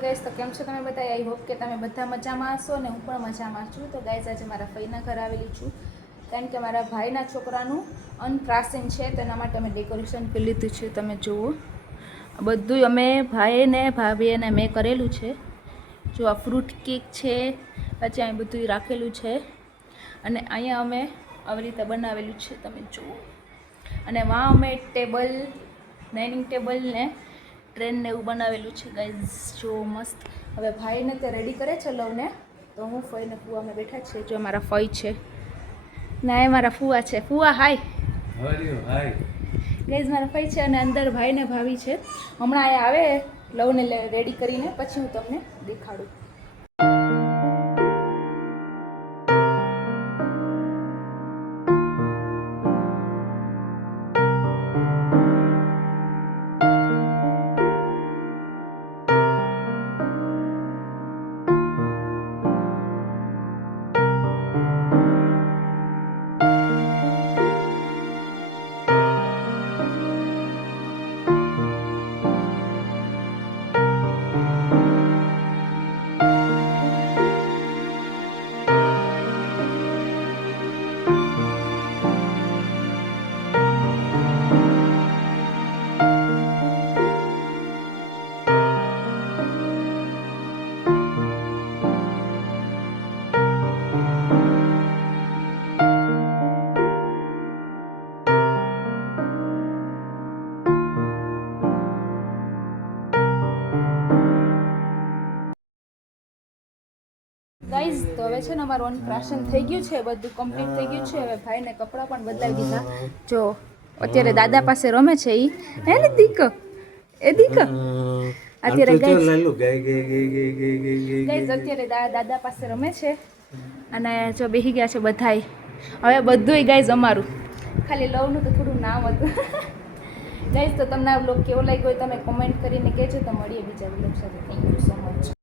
Guys તો કેમ છો તમે બધા? આઈ હોપ કે તમે બધા મજામાં હશો ને હું પણ મજામાં છું. તો ગાઈસ આજે મારા ફઈના ઘર આવેલી છું કારણ કે મારા ભાઈના છોકરાનું અન્નપ્રાશન છે તો એના માટે અમે ડેકોરેશન કરી લીધું છે. તમે જુઓ બધું અમે ભાઈને ભાભી અને મેં કરેલું છે. જો આ ફ્રૂટ કેક છે, પછી અહીં બધું રાખેલું છે અને અહીંયા અમે આવી રીતે બનાવેલું છે. તમે જુઓ અને વાં અમે ટેબલ, ડાઇનિંગ ટેબલ ને ટ્રેન ને એવું બનાવેલું છે ગાઈઝ. જો મસ્ત. હવે ભાઈને તે રેડી કરે છે લવને, તો હું ફઈને ફુવા અમે બેઠા છે. જો મારા ફઈ છે ના એ મારા ફુવા છે. ફુવા હાય હાય ગાઈઝ, મારા ફઈ છે અને અંદર ભાઈને ભાભી છે. હમણાં અહીંયા આવે લવને રેડી કરીને પછી હું તમને દેખાડું. ગાઈઝ તો હવે છે ને અમારું અન્નપ્રાશન થઈ ગયું છે, બધું કમ્પ્લીટ થઈ ગયું છે. હવે ભાઈને કપડાં પણ બદલાવી દીધા. જો અત્યારે દાદા પાસે રમે છે ઈ હે ને દીકો એ દીકો અત્યારે ગાઈઝ અત્યારે દાદા પાસે રમે છે અને જો બેસી ગયા છે બધાય. હવે બધુંય ગાઈઝ અમારું, ખાલી લવનું તો થોડું નામ હતું. ગાઈઝ તો તમને આ બ્લોગ કેવો લાગ્યો હોય તમે કોમેન્ટ કરીને કહેજો. તો મળીએ બીજા બ્લોગ સાથે. Thank you so much.